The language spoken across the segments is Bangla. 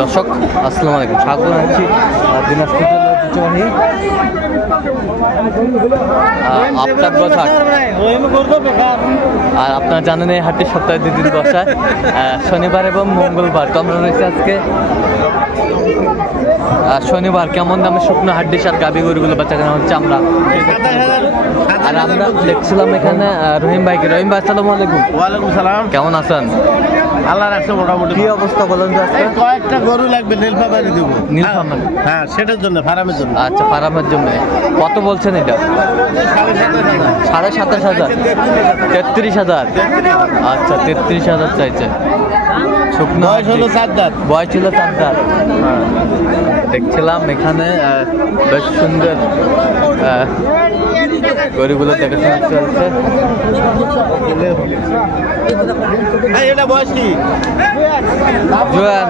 দর্শক আসসালামু আলাইকুম, স্বাগত জানাচ্ছি দিনাজপুর জেলার ঐতিহ্যবাহী আফতাবগঞ্জ হাট। আর আপনারা জানেন এই হাটটি সপ্তাহে 2 দিন বসায়, শনিবার এবং মঙ্গলবার। তো আমরা রয়েছে আজকে শনিবার। কেমন দামে শুকনো হাড্ডিস আর গাভী গরুগুলো বাচ্চা কেনা হচ্ছে আমরা। আর আমরা দেখছিলাম এখানে রহিম ভাইকে। রহিম ভাই আসসালামু আলাইকুম। ওয়ালাইকুম সালাম। কেমন আছেন? আল্লাহ রাখছে মোটামুটি। কি অবস্থা বলেন তো আজকে? কয়েকটা গরু লাগবে নীলফামারী দেবো। নীলফামারী? হ্যাঁ, সেটার জন্য, ফার্মের জন্য। আচ্ছা, ফার্মের জন্য। কত বলছেন এটা? 27,500। 33,000। আচ্ছা, 33,000 চাইছে। শুকনো বয়স হলো 4 দাঁত। বয়স ছিল 4 দাঁত। দেখছিলাম এখানে বেশ সুন্দর গরুগুলো দেখাশোনা চলছে। এটা বয়স কি? জোয়ান।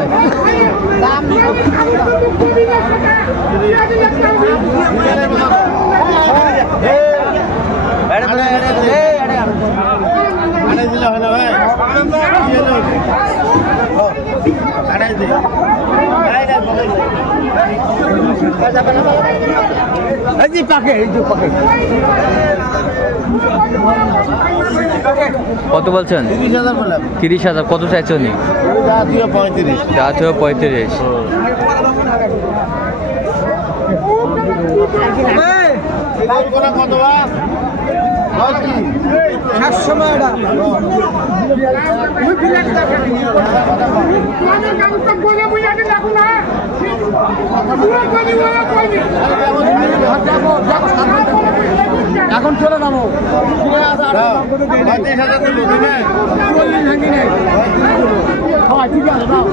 দিলে হয় না ভাই? কত বলছেন? 30,000 বললাম। 30,000। কত চাইছো নি? জাতীয় 35। জাতীয় 35। কত বা? বয়স কি? 700 টাকা। এখন চলে যাবো। 35,000 দিল দিবে। ঠিক আছে দাও।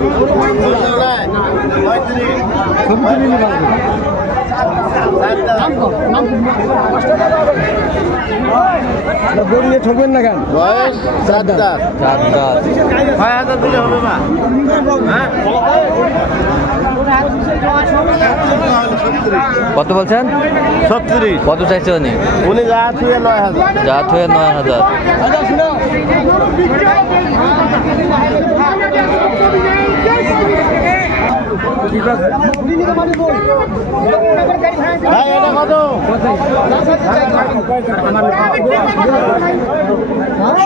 35 গরু নিয়ে ঠকবেন না কেন? বয়স 4 দাঁত। 4 দাঁত। 6,000 দিলে হবে মা? হ্যাঁ, কত বলছেন? 36। কত চাইছো নি? উনি যা ছুঁয়ে 9,000। জাত হয়ে 9,000। ভাই এটা কত?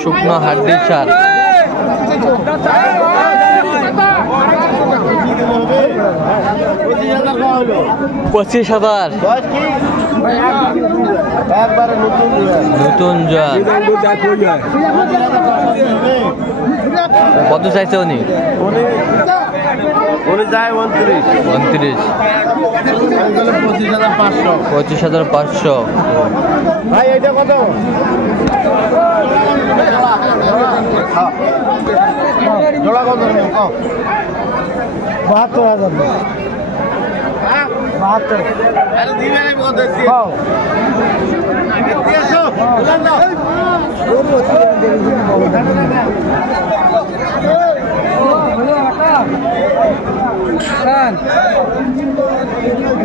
শুকনো হাড্ডির সার। 25,000 25,000। বয়স কি? একবারে নতুন জোয়ান। কত চাইছে উনি? উনি যায় 29। 29। 25,500। 25,500। ভাই এটা কত? জোড়া কত? 72,000। 72। আরে দিবে না কত?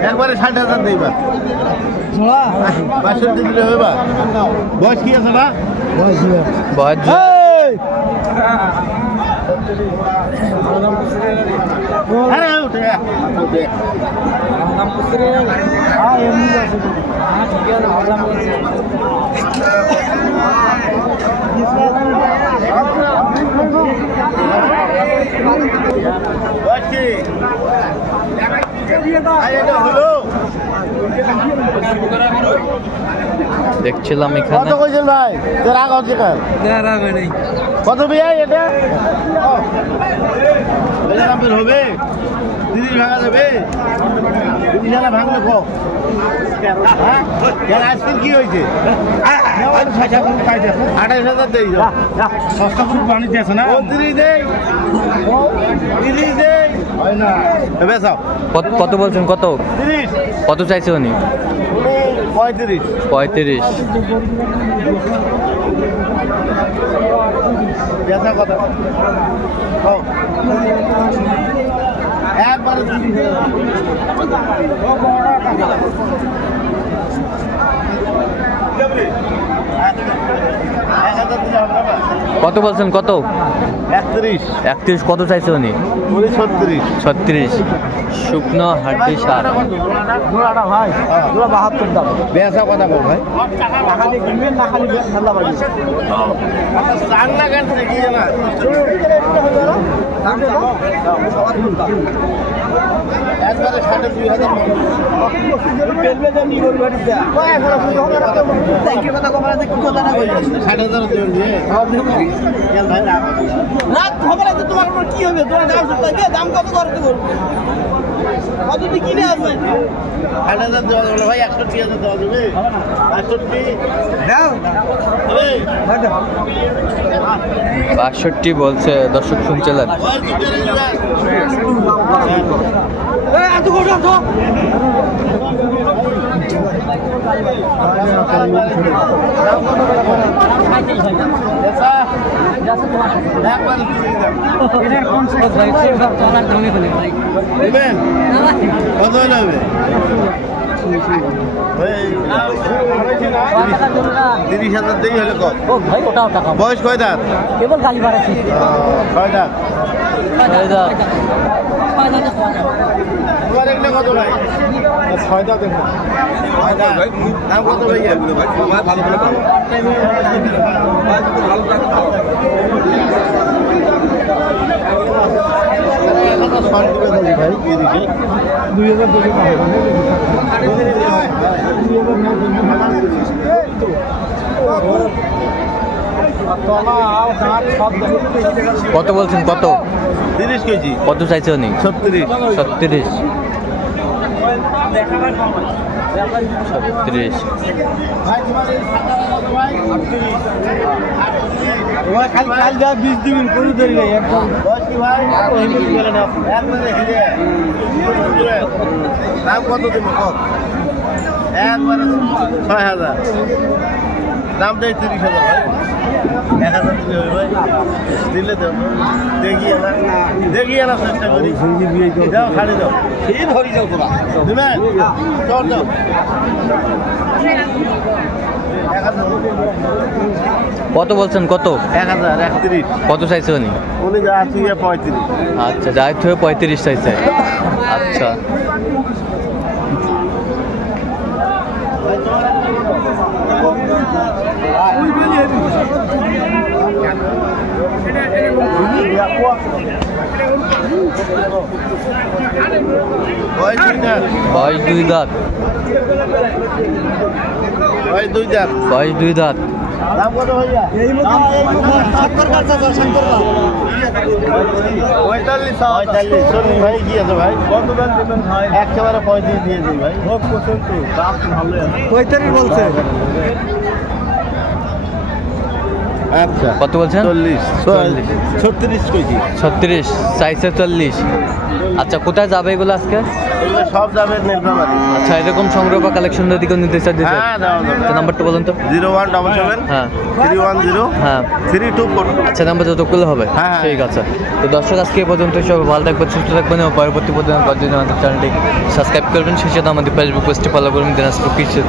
একবারে 60,000 দিবা। 62 দিলে হবে বা? বয়স কি আছে বা? বয়স আরে উঠে বয়স কি? দেখছিলাম এখানে। কত কইছেন ভাই? রাগ হচ্ছে কেন? কত বিয়ে এটা? হবে 30 ভাঙা যাবে। 30 ভাঙলে কো? আজকে কি হয়েছে? 28,000 দেই। সস্তা করে পানি দিয়েছে না? 30 দেই। 30 দেই। হয় না। কত বলছেন? কত? 30। কত চাইছে উনি? 35। 35। কথা একবারে 30,000। কত বলছেন কত? 31 31 কত চাইছে উনি? 36 শুকনো হাড্ডি সার। জোড়াটা ভাই জোড়া 72 দাম বেচা কথা বল ভাই না খালি কিনবেন না খালি ঠান্ডা বাজি চাংলা গান থেকে না একবারে 2,500 পেলবে যে নি করবে এটা থ্যাংক ইউ কথা কমার আছে কি কথা না কইছিস 60,000 দিবেন দিয়ে কেন ভাই না খবর আছে তোমার উপর কি হবে তোমার দাম থাকে দাম কত করতে করবে কত দি কিনে আছে 60,000 দেওয়া যাবে ভাই 61,000 দেওয়া যাবে 61 দাও এই 62 বলছে, দর্শক শুনছিলেন। এই এত গোটা তো কত নেবে 30,000 দেই হলে কত ও ভাই ওটাও টাকা বয়স কয় দাঁত কেবল গালি বাড়াচ্ছি কয় দাঁত তোমার এগুলো কত ভাই 6 দাঁত দেখো 6 দাঁত দাম কত ভাইয়া কত বলছেন কত? 30 কেজি কত চাইছে উনি? 36 36 তোমার খালি কাল যা 20 দিন করে ধরি না একদম বয়স কি ভাই একবারে হিরে দাম কত দিব কত একবারে 6,000 দাম দেয় 30,000 ভাই 1,000 দিলে হবে ভাই দিলে দেব দেখি না চেষ্টা করি দাও ছাড়ি দাও এই ধরি যাও তোরা দিবেন চল দাও 1,000 কত বলছেন কত? 1,031 কত চাইছে উনি? উনি যা তুই 35 আচ্ছা, যাই থেকে 35 চাইছে। আচ্ছা, বয়স 2 দাঁত। বয়স 2 দাঁত। দাম কত ভাইয়া এই মতো শঙ্কর কাছে শঙ্কর 45 চল্লিশ ভাই কি আছে ভাই কত দাম দেবেন ভাই একেবারে 35 দিয়ে দিই ভাই ভোগ করছেন তো দাম তো ভালো আছে 45 বলছে আচ্ছা কত বলছেন? 40 36 কেজি 36 চাইছে 40। আচ্ছা, কোথায় যাবে এগুলো আজকে? এগুলো সব যাবে নীলফামারী আচ্ছা, এরকম সংগ্রহ বা কালেকশন যদি কেউ নিতে চায় দিতে হ্যাঁ দাও দাও নাম্বারটা বলুন তো। 0177 হ্যাঁ 310 হ্যাঁ 3242 আচ্ছা, নাম্বার যতগুলো হবে। হ্যাঁ। ঠিক আছে। তো দর্শক, আজকে এই পর্যন্ত সবাই ভালো থাকবেন, সুস্থ থাকবেন এবং পরবর্তী পর্যন্ত আমাদের চ্যানেলটি সাবস্ক্রাইব করবেন। সেই সাথে আমাদের ফেসবুক পেজটি ফলো করবেন দিনাজপুর কৃষি।